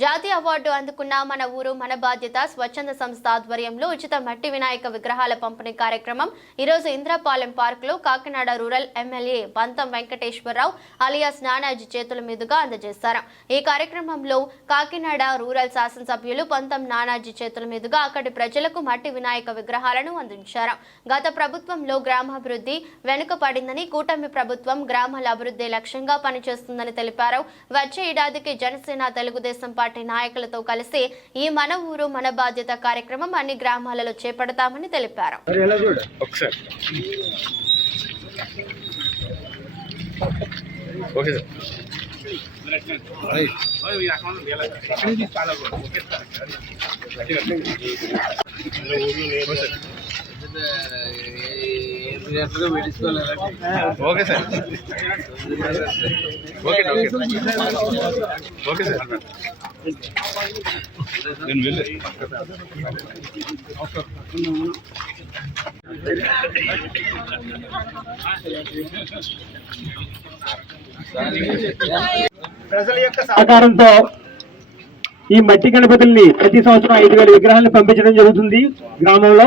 జాతీయ అవార్డు అందుకున్న మన ఊరు మన బాధ్యత స్వచ్ఛంద సంస్థ ఆధ్వర్యంలో ఉచిత మట్టి వినాయక విగ్రహాల పంపిణీ కార్యక్రమం ఈరోజు ఇంద్రపాలెం పార్క్లో Kakinada rural MLA Bantam Venkateswara Rao alias Nanaji చేతుల మీదుగా అందజేశారు. ఈ కార్యక్రమంలో కాకినాడ రూరల్ శాసనసభ్యులు పంతం నానాజీ చేతుల మీదుగా అక్కడి ప్రజలకు మట్టి వినాయక విగ్రహాలను అందించారు. గత ప్రభుత్వంలో గ్రామాభివృద్ధి వెనుకపడిందని కూటమి ప్రభుత్వం గ్రామాల అభివృద్ధి లక్ష్యంగా పనిచేస్తుందని తెలిపారు. వచ్చే ఏడాదికి జనసేన తెలుగుదేశం పార్టీ నాయకులతో కలిసి ఈ మన ఊరు మన బాధ్యత కార్యక్రమం అన్ని గ్రామాలలో చేపడతామని తెలిపారు. ఒకసారి. Okay sir. Okay sir. Okay okay okay sir. నేను వెళ్ళి. ప్రజల యొక్క సహకారంతో ఈ మట్టి గణపతుల్ని ప్రతి సంవత్సరం ఐదు వేల విగ్రహాలను పంపించడం జరుగుతుంది గ్రామంలో.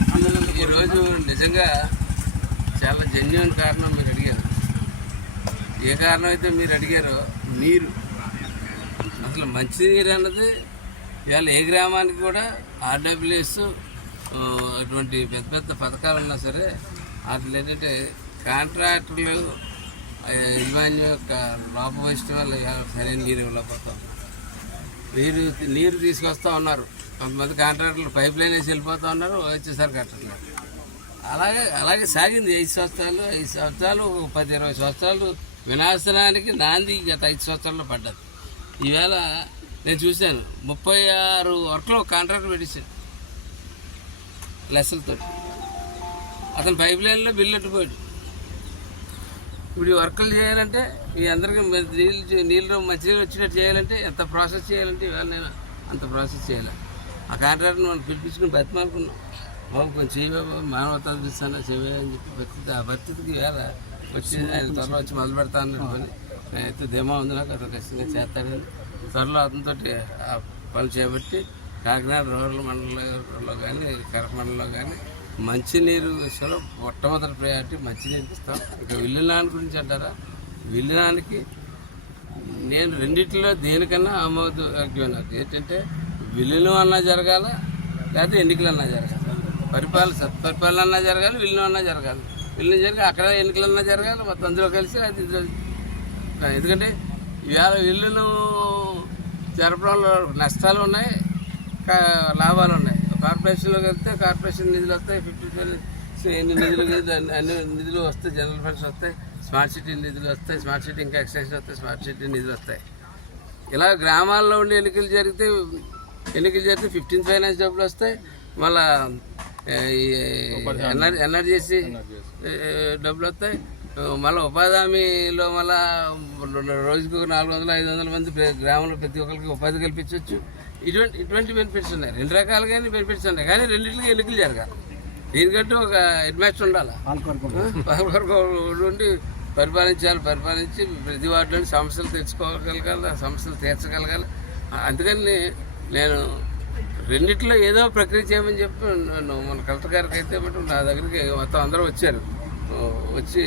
ఈరోజు నిజంగా చాలా జెన్యున్ కారణం మీరు అడిగారు. ఏ కారణం అయితే మీరు అడిగారో నీరు అసలు మంచినీరు అన్నది ఇవాళ ఏ గ్రామానికి కూడా ఆర్డబ్ల్యూఎస్ అటువంటి పెద్ద పెద్ద పథకాలు ఉన్నా సరే వాటిలో ఏంటంటే కాంట్రాక్టర్లు ఆ, యజమాని యొక్క లోపభూయిష్టం వల్ల ఇవాళ సరైన నీరు ఇవ్వలేకపోతాం నీరు నీరు తీసుకొస్తా ఉన్నారు. కొంతమంది కాంట్రాక్టర్లు పైప్ లైన్ వేసి వెళ్ళిపోతా ఉన్నారు వచ్చేసరికి కట్టట్లేదు అలాగే అలాగే సాగింది. ఐదు సంవత్సరాలు ఐదు సంవత్సరాలు ఒక పది ఇరవై సంవత్సరాలు వినాశనానికి నాంది గత ఐదు సంవత్సరాల్లో పడ్డది. ఈవేళ నేను చూశాను ముప్పై ఆరు వర్క్లు కాంట్రాక్ట్ పెట్టించాడు లెస్సులతో అతను పైప్ లైన్లో బిల్లు అట్టుపోయాడు ఇప్పుడు ఈ వర్కులు చేయాలంటే ఈ అందరికీ నీళ్ళు నీళ్ళు మంచినీళ్ళు వచ్చినట్టు చేయాలంటే ఎంత ప్రాసెస్ చేయాలంటే ఇవాళ నేను అంత ప్రాసెస్ చేయాలి. ఆ కాంట్రాక్టర్ మనం పిలిపించుకుని బతిమాలుకున్నాం. బాబు కొంచెం చేయ బాబు మానవతా చూస్తాను చేయ అని చెప్పి పరిస్థితి ఆ పరిస్థితికి ఇవాళ వచ్చి ఆయన త్వరలో వచ్చి మొదలు పెడతా అన్నట్టుకొని నేనైతే ధీమా ఉంది నాకు అతను ఖచ్చితంగా చేస్తాడని త్వరలో అతనితో ఆ పనులు చేపట్టి కాకినాడ రూరల్ మండలంలో కానీ కరప మండలంలో కానీ మంచినీరు విషయంలో మొట్టమొదటి ప్రయారిటీ మంచినీరుకి ఇస్తాం. ఇక విల్లునాని గురించి అంటారా? విల్లునానికి నేను రెండిట్లో దేనికన్నా ఆమోదయోగ్యం నాకు ఏంటంటే విల్లును అన్నా జరగాల లేకపోతే ఎన్నికలన్నా జరగాలి. పరిపాలన సత్పరిపాలన అన్నా జరగాలి విలీనం అన్నా జరగాలి. విలీనం జరిగి అక్కడ ఎన్నికలన్నా జరగాలి మొత్తం అందులో కలిసి అది ఎందుకంటే ఇవాళ విలీనం జరపడంలో నష్టాలు ఉన్నాయి కా- లాభాలు ఉన్నాయి. కార్పొరేషన్లోకి వెళ్తే కార్పొరేషన్ నిధులు వస్తాయి ఫిఫ్టీ ఎన్ని నిధులు అన్ని- అన్ని నిధులు వస్తాయి జనరల్ ఫండ్స్ వస్తాయి స్మార్ట్ సిటీ నిధులు వస్తాయి స్మార్ట్ సిటీ ఇంకా ఎక్స్టెన్షన్ వస్తాయి స్మార్ట్ సిటీ నిధులు వస్తాయి. ఇలా గ్రామాల్లో ఉండి ఎన్నికలు జరిగితే ఎన్నికలు జరిగితే ఫిఫ్టీన్ ఫైనాన్స్ డబ్బులు వస్తాయి మళ్ళా ఎన్ఆర్జీసీ డబ్బులు వస్తాయి. మళ్ళీ ఉపాధి హామీలో మళ్ళా రోజుకు ఒక నాలుగు వందలు ఐదు వందల మంది గ్రామంలో ప్రతి ఒక్కరికి ఉపాధి కల్పించవచ్చు ఇటువంటి ఇటువంటి బెనిఫిట్స్ ఉన్నాయి. రెండు రకాలుగానే బెనిఫిట్స్ ఉన్నాయి. కానీ రెండింటికి ఎన్నికలు జరగాలి. దీనికంటూ ఒక హెడ్ మ్యాచ్ ఉండాలి? పాలకొరకు ఉండి పరిపాలించాలి పరిపాలించి ప్రతి వాటిలో సమస్యలు తెచ్చుకోగలగాలి ఆ సమస్యలు తీర్చగలగాలి. అందుకని నేను రెండిట్లో ఏదో ప్రక్రియ చేయమని చెప్పి నన్ను మన కలెక్టర్ గారికి అయితే మటుకు నా దగ్గరికి మొత్తం అందరూ వచ్చారు. వచ్చి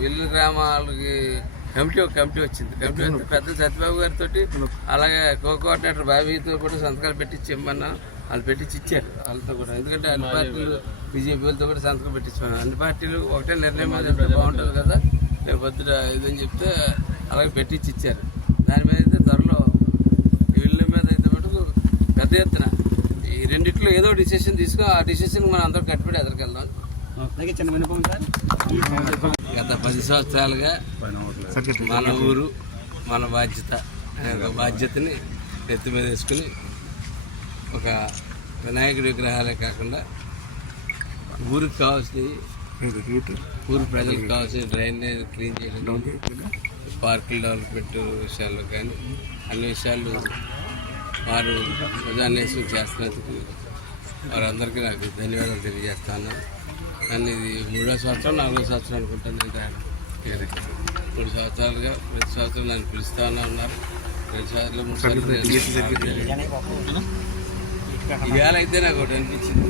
విల్లు గ్రామాలకి కమిటీ ఒక కమిటీ వచ్చింది. కమిటీ వస్తే పెద్ద సత్యబాబు గారితో అలాగే కో కోఆర్డినేటర్ బాబీతో కూడా సంతకాలు పెట్టించి ఇమ్మన్నా వాళ్ళు పెట్టించి ఇచ్చారు. వాళ్ళతో కూడా. ఎందుకంటే అన్ని పార్టీలు బీజేపీ కూడా సంతకం పెట్టించుకున్నాను అన్ని పార్టీలు ఒకటే నిర్ణయం ఉంటే బాగుంటుంది కదా. రేపు పొద్దుట ఇదని చెప్తే అలాగే పెట్టించి ఇచ్చారు. దాని మీద అయితే త్వరలో ఈ ఇళ్ళ మీద అయితే మటుకు పెద్ద ఎత్తున ఈ రెండిట్లో ఏదో డిసిషన్ తీసుకో ఆ డిసిషన్ మనం అందరం కట్టుబడి ఎదురుకెళ్దాం. గత పది సంవత్సరాలుగా మన ఊరు మన బాధ్యత ఒక బాధ్యతని ఎత్తి మీద వేసుకుని ఒక వినాయకుడి విగ్రహాలే కాకుండా ఊరికి కావాల్సినవి ఊరు ప్రజలకు కావాల్సిన డ్రైనేజ్ క్లీన్ చేయడం పార్కుల డెవలప్మెంట్ విషయాల్లో కానీ అన్ని విషయాలు వారు ప్రజాన్వేషణ చేస్తున్నందుకు వారందరికీ నాకు ధన్యవాదాలు తెలియజేస్తాను. కానీ ఇది మూడో సంవత్సరం నాలుగో సంవత్సరం అనుకుంటాను నేను. మూడు సంవత్సరాలుగా ప్రతి సంవత్సరం నన్ను పిలుస్తానే ఉన్నారు. ప్రతి సంవత్సరం మూడు సార్లు నేను ఇవాళ అయితే నాకు ఒకటి అనిపించింది.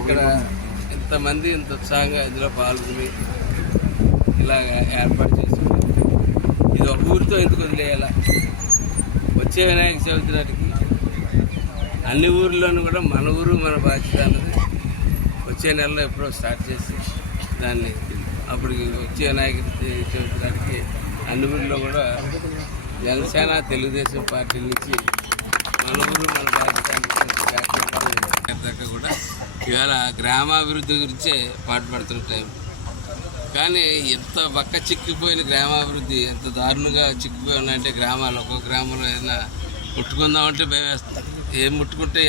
ఇక్కడ ఇంతమంది ఇంత ఉత్సాహంగా ఇందులో పాల్గొని ఇలాగ ఏర్పాటు చేసి ఇది ఒక ఊరితో ఎందుకు వదిలేయాల? వచ్చే వినాయక చవితి నాటికి అన్ని ఊర్లోనూ కూడా మన ఊరు మన బాధ్యత అన్నది వచ్చే నెలలో ఎప్పుడో స్టార్ట్ చేసి దాన్ని అప్పటికి వచ్చే వినాయక చవితి నాటికి అన్ని ఊర్లో కూడా జనసేన తెలుగుదేశం పార్టీ నుంచి మన ఊరు మన బాధ్యత కూడా ఇవాళ గ్రామాభివృద్ధి గురించే పాటుపడుతున్న టైం. కానీ ఎంత పక్క చిక్కిపోయిన గ్రామాభివృద్ధి ఎంత దారుణంగా చిక్కిపోయి ఉన్నాయంటే గ్రామాలు. ఒక్కొక్క గ్రామంలో ఏదైనా ముట్టుకుందామంటే భయం వేస్తుంది. ఏం ముట్టుకుంటే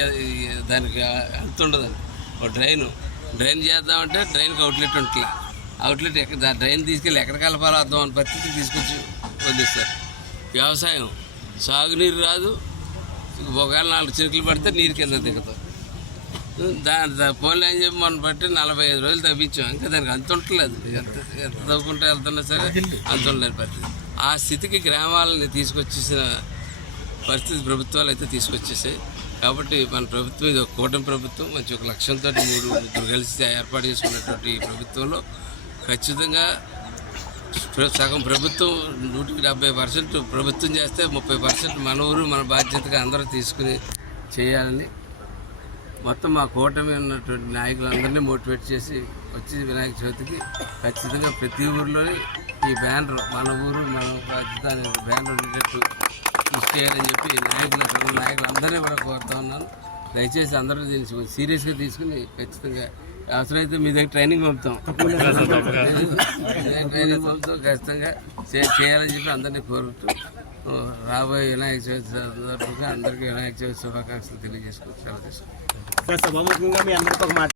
దానికి అంత ఉండదు ఒక డ్రైన్ డ్రైన్ చేద్దామంటే డ్రైన్కి అవుట్లెట్ ఉంటుంది. అవుట్లెట్ ఎక్కడ డ్రైన్ తీసుకెళ్ళి ఎక్కడ కలపాలో అర్థం అని పరిస్థితి తీసుకొచ్చి వదిలిస్తారు. వ్యవసాయం సాగునీరు రాదు. ఒకవేళ నాలుగు చిరుకులు పడితే నీరు కింద దిగుతాం. దాని దా- పోన్లే అని చెప్పి మనం బట్టి నలభై ఐదు రోజులు తప్పించాం. ఇంకా దానికి అంత ఉండలేదు ఎంత ఎంత తవ్వుకుంటే వెళ్తున్నా సరే అంత ఉండలేని పరిస్థితి. ఆ స్థితికి గ్రామాలని తీసుకొచ్చేసిన పరిస్థితి ప్రభుత్వాలు అయితే తీసుకొచ్చేసాయి. కాబట్టి మన ప్రభుత్వం ఇది ఒక కూటమి ప్రభుత్వం. మంచి ఒక లక్ష్యంతో మూడు ముగ్గురు కలిసి ఏర్పాటు చేసుకున్నటువంటి ఈ ప్రభుత్వంలో ఖచ్చితంగా సగం ప్రభుత్వం నూటికి డెబ్బై పర్సెంట్ ప్రభుత్వం చేస్తే ముప్పై పర్సెంట్ మన ఊరు మన బాధ్యతగా అందరూ తీసుకుని చేయాలని మొత్తం మా కూటమి ఉన్నటువంటి నాయకులందరినీ మోటివేట్ చేసి వచ్చి వినాయక చవితికి ఖచ్చితంగా ప్రతి ఊరిలోని ఈ బ్యానర్ మన ఊరు మన అనే బ్యానర్ ఉండేటట్టు కృషి చేయాలని చెప్పి నాయకులు నాయకులందరినీ కూడా కోరుతా ఉన్నాను. దయచేసి అందరూ దీన్ని సీరియస్గా తీసుకుని ఖచ్చితంగా అవసరమైతే మీ దగ్గర ట్రైనింగ్ పంపుతాం. ట్రైనింగ్ పంపుతాం ఖచ్చితంగా చేయాలని చెప్పి అందరినీ కోరుతూ రాబోయే వినాయక చవితి సందర్భంగా అందరికీ వినాయక చవితి శుభాకాంక్షలు తెలియజేసుకుంటూ సెలవు తీసుకుంటాం